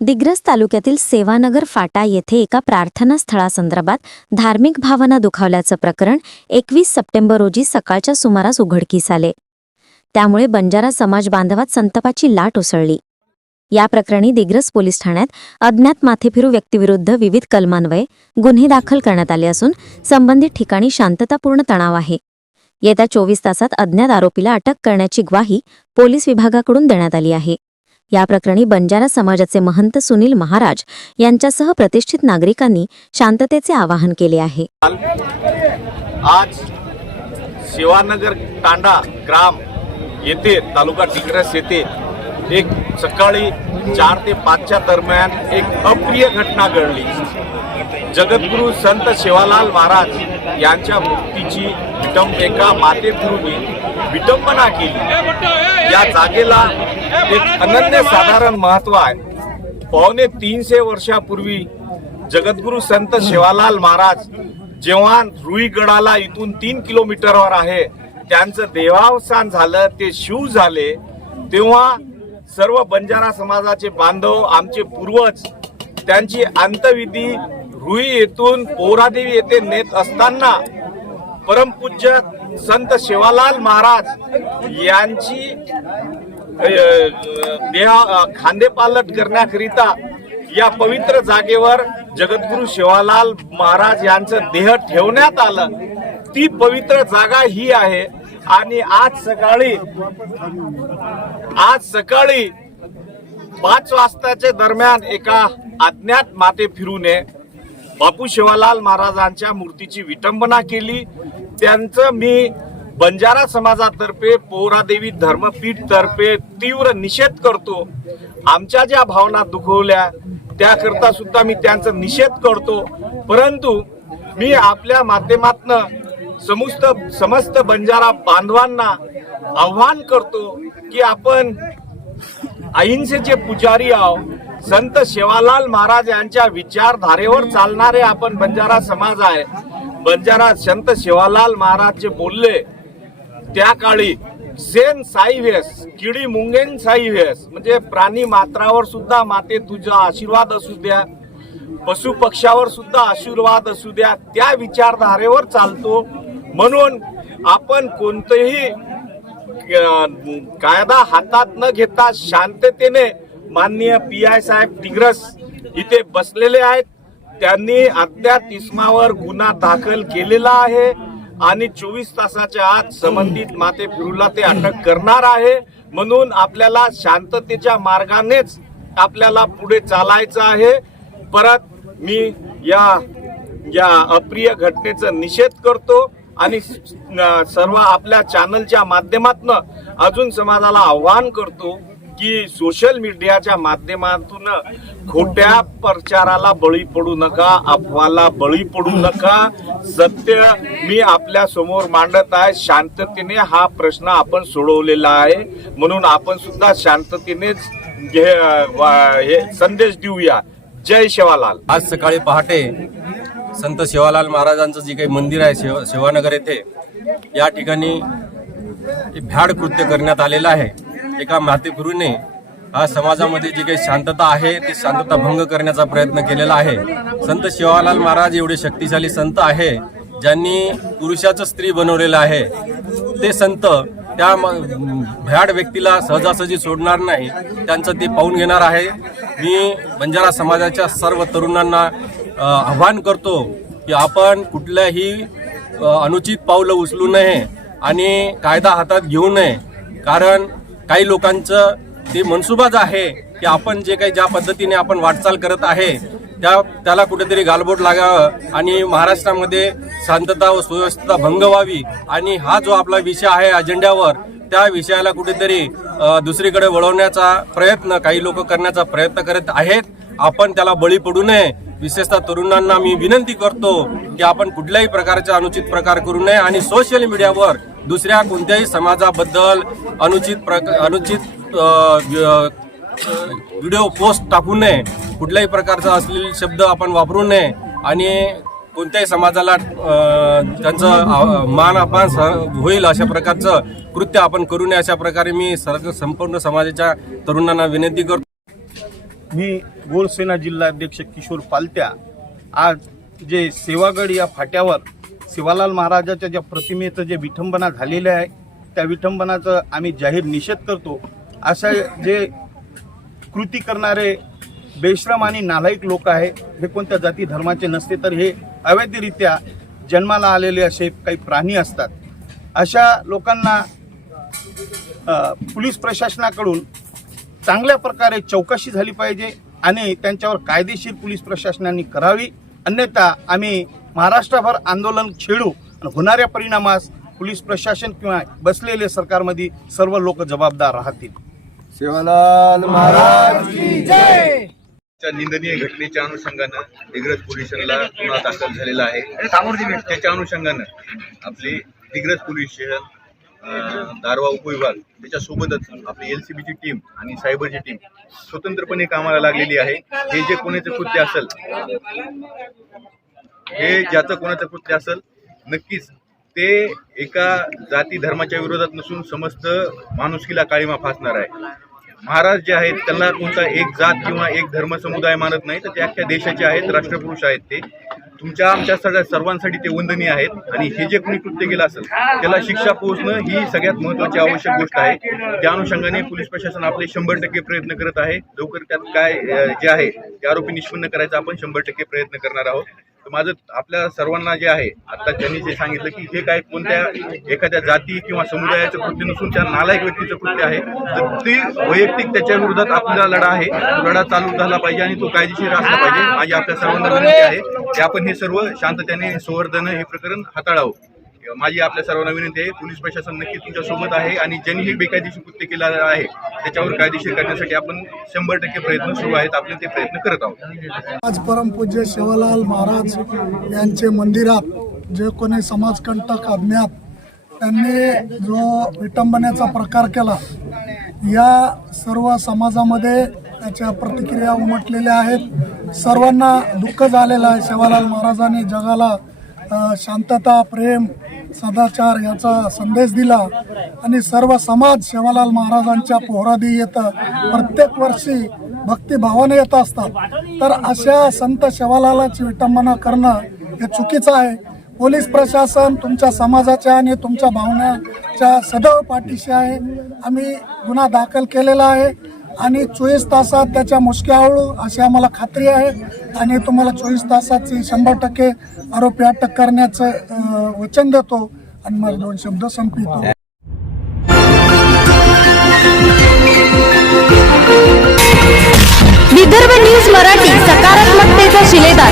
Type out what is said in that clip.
दिग्रस तालुक्यातील सेवानगर फाटा येथे एका प्रार्थना स्थळासंदर्भात धार्मिक भावना दुखावल्याचं प्रकरण एकवीस सप्टेंबर रोजी सकाळच्या सुमारास उघडकीस आले. त्यामुळे बंजारा समाज बांधवात संतापाची लाट उसळली. या प्रकरणी दिग्रस पोलीस ठाण्यात अज्ञात माथेफिरू व्यक्तीविरुद्ध विविध कलमान्वये गुन्हे दाखल करण्यात आले असून संबंधित ठिकाणी शांततापूर्ण तणाव आहे. येत्या चोवीस तासात अज्ञात आरोपीला अटक करण्याची ग्वाही पोलीस विभागाकडून देण्यात आली आहे. या प्रकरणी बंजारा समाजाचे महंत सुनील महाराज यांच्यासह प्रतिष्ठित नागरिकांनी शांततेचे आवाहन केले आहे. आज शिवानगर तांडा ग्राम येथे तालुका टिकरस येथे एक सकाळी चार ते पाचच्या दरम्यान एक अप्रिय घटना घडली. जगद्गुरू संत शिवालाल महाराज यांच्या मुक्तीची विटंब एका विटंबना केली. या जागेला एक अनन्यसाधारण महत्त्व आहे. पावणे तीनशे वर्षापूर्वी जगद्गुरू संत शिवालाल महाराज जेव्हा रुईगडाला इथून तीन किलोमीटरवर आहे त्यांचं देवावसान झालं ते शिव झाले तेव्हा सर्व बंजारा समाजाचे बांधव आमचे पूर्वज त्यांची अंतविधी रुई येथून पोरादेवी येथे नेत असताना परमपूज्य संत शिवालाल महाराज यांची देहा खांदेपालट करण्याकरिता या पवित्र जागेवर जगद्गुरु शिवालाल महाराज यांचं देह ठेवण्यात आलं. ती पवित्र जागा ही आहे. आणि आज सकाळी आज सकाळी पाच वाजताच्या दरम्यान एका अज्ञात माते फिरूने बापू शिवालाल महाराजांच्या मूर्तीची विटंबना केली. त्यांचं मी बंजारा समाजातर्फे पोरादेवी धर्मपीठ तर्फे तीव्र निषेध करतो. आमच्या ज्या भावना दुखवल्या त्याकरता सुद्धा मी त्यांचा निषेध करतो. परंतु मी आपल्या माध्यमातनं समस्त समस्त बंजारा बांधवांना आव्हान करतो की आपण अहिंसेचे पुजारी आहो संत शिवालाल महाराज यांच्या विचारधारेवर चालणारे आपण बंजारा समाज आहे. बंजारा संत शिवालाल महाराज जे बोलले त्या काळी सेन साई वेस किडी मुंगेन साई वेस म्हणजे प्राणी मात्रावर सुद्धा माते तुझा आशीर्वाद असू द्या पशु पक्षावर सुद्धा आशीर्वाद असू द्या त्या विचारधारेवर चालतो. म्हणून आपण कोणतंही कायदा हातात न घेता शांततेने माननीय पी आय साहेब टिग्रस इथे बसलेले आहेत. त्यांनी अद्याप इस्मावर गुन्हा दाखल केलेला आहे आणि चोवीस तासाच्या आत संबंधित माते फिरूला ते अटक करणार आहे. म्हणून आपल्याला शांततेच्या मार्गानेच आपल्याला पुढे चालायचं आहे. परत मी या या अप्रिय घटनेचा निषेध करतो आणि सर्व आपल्या चॅनलच्या माध्यमातून अजून समाजाला आव्हान करतो. की सोशल मीडियाच्या माध्यमातून खोट्या प्रचाराला बळी पडू नका अफवाला बळी पडू नका. सत्य मी आपल्यासमोर मांडत आहे. शांततेने हा प्रश्न आपण सोडवलेला आहे. म्हणून आपण सुद्धा शांततेनेच हे- वा- हे संदेश देऊया. जय शिवालाल. आज सकाळी पहाटे संत शिवालाल महाराजांचं जे काही मंदिर आहे शिव शेवानगर येथे या ठिकाणी भ्याड कृत्य करण्यात आलेलं आहे. एका मातेपुरूने हा समाजामध्ये जी काही शांतता आहे ती शांतता भंग करण्याचा प्रयत्न केलेला आहे. संत शिवालाल महाराज एवढे शक्तिशाली संत आहे ज्यांनी पुरुषाचं स्त्री बनवलेलं आहे. ते संत त्या भ्याड व्यक्तीला सहजासहजी सोडणार नाही त्यांचं ते पाहून घेणार आहे. मी बंजारा समाजाच्या सर्व तरुणांना आव्हान करतो की आपण कुठल्याही अनुचित पावलं उचलू नये आणि कायदा हातात घेऊ नये. कारण काही लोकांचं ते मनसुबाच आहे की आपण जे काही ज्या पद्धतीने आपण वाटचाल करत आहे त्या त्याला कुठेतरी गालबोट लागावं आणि महाराष्ट्रामध्ये शांतता व सुव्यवस्था भंग व्हावी. आणि हा जो आपला विषय आहे अजेंड्यावर त्या विषयाला कुठेतरी दुसरीकडे वळवण्याचा प्रयत्न काही लोक करण्याचा प्रयत्न करत आहेत. आपण त्याला बळी पडू नये. विशेषतः तरुणांना मी विनंती करतो की आपण कुठल्याही प्रकारचा अनुचित प्रकार करू नये आणि सोशल मीडियावर दुसऱ्या कोणत्याही समाजाबद्दल अनुचित प्रक अनुचित व्हिडिओ पोस्ट टाकू नये. कुठल्याही प्रकारचा असलेले शब्द आपण वापरू नये. आणि कोणत्याही समाजाला त्यांचं मान अपमान स- होईल अशा प्रकारचं कृत्य आपण करू नये. अशा प्रकारे मी सर्व संपूर्ण समाजाच्या तरुणांना विनंती करतो. मी गोरसेना जिल्हाध्यक्ष किशोर पालत्या आज जे सेवागड या फाट्यावर शिवालाल महाराजाच्या ज्या प्रतिमेचं जे विठंबना झालेलं आहे त्या विठंबनाचं आम्ही जाहीर निषेध करतो. अशा जे कृती करणारे बेश्रम आणि नालायक लोक आहे हे कोणत्या जाती धर्माचे नसते तर हे अवैधरित्या जन्माला आलेले असे काही प्राणी असतात. अशा लोकांना पोलीस प्रशासनाकडून चांगल्या प्रकारे चौकशी झाली पाहिजे आणि त्यांच्यावर कायदेशीर पोलीस प्रशासनाने करावी. अन्यथा आम्ही महाराष्ट्रभर आंदोलन छेडू आणि होणाऱ्या परिणामास पोलीस प्रशासन किंवा बसलेले सरकारमध्ये सर्व लोक जबाबदार राहतील. शिवलाल महाराज की जय! च्या निंदनीय घटनेच्या अनुषंगानं दिग्रज पोलीस स्टेशनला गुन्हा दाखल झालेला आहे. त्याच्या अनुषंगानं आपली दिग्रज पोलीस स्टेशन अं, दारवा उपविभाग त्याच्यासोबतच आपली एल सी बीची टीम आणि सायबरची टीम स्वतंत्रपणे कामाला लागलेली आहे. हे जे कोणाचं कृत्य असेल हे ज्याचं कोणाचं कृत्य असेल नक्कीच ते एका जाती धर्माच्या विरोधात नसून समस्त माणुसकीला काळीमा फासणार आहे. महाराज जे आहेत त्यांना कोणता एक जात किंवा एक धर्म समुदाय मानत नाही तर ते अख्ख्या देशाचे आहेत राष्ट्रपुरुष आहेत ते. तुमच्या आमच्या सगळ्या सर्वांसाठी ते वंदनीय आहेत. आणि हे जे कोणी कृत्य केलं असेल त्याला शिक्षा पोहोचणं ही सगळ्यात महत्वाची आवश्यक गोष्ट आहे. त्या अनुषंगाने पोलीस प्रशासन आपले शंभर टक्के प्रयत्न करत आहे. लवकर त्यात काय जे आहे ते आरोपी निष्पन्न करायचा आपण शंभर टक्के प्रयत्न करणार आहोत. माझं आपल्या सर्वांना जे आहे आता त्यांनी जे सांगितलं की हे काय कोणत्या एखाद्या जाती किंवा समुदायाचं कृत्य नसून त्या नालायक व्यक्तीचं कृत्य आहे तर ती वैयक्तिक त्याच्या विरोधात आपला लढा आहे. लढा चालू झाला पाहिजे आणि तो कायदेशीर असला पाहिजे. माझी आपल्या सर्वांना विनंती आहे की आपण हे सर्व शांततेने संवर्धन हे प्रकरण हाताळावं. माझी आपल्या सर्वांना विनंती आहे पोलीस प्रशासन नक्की तुमच्यासोबत आहे आणि ज्यांनी हे बेकायदेशीर कृत्य केलेलं आहे त्याच्यावर कायदेशीर करण्यासाठी आपण शंभर टक्के प्रयत्न सुरू आहेत आपण ते प्रयत्न करत आहोत. आज परमपूज्य शिवलाल महाराज यांचे मंदिरात जे कोणी समाजकंटक अज्ञात त्यांनी जो विटंबनेचा प्रकार केला या सर्व समाजामध्ये त्याच्या प्रतिक्रिया उमटलेल्या आहेत. सर्वांना दुःख झालेलं आहे शिवालाल महाराजांनी जगाला शांतता प्रेम सदाचार याचा संदेश दिला आणि सर्व समाज शिवालाल महाराजांच्या पोहरादी येतं प्रत्येक वर्षी भक्तिभावाने येत असतात. तर अशा संत शेवालालाची विटंबना करणं हे चुकीचं आहे. पोलीस प्रशासन तुमच्या समाजाच्या आणि तुमच्या भावनाच्या सदैव पाठीशी आहे. आम्ही गुन्हा दाखल केलेला आहे. आणि चोवीस तासात त्याच्या मुश्क्या हळू अशी आम्हाला खात्री आहे. आणि तुम्हाला चोवीस तासाचे शंभर टक्के आरोपी अटक करण्याचं वचन देतो. आणि मला दोन शब्द संपितो विदर्भ न्यूज मराठी सकारात्मकतेचा शिलेदार.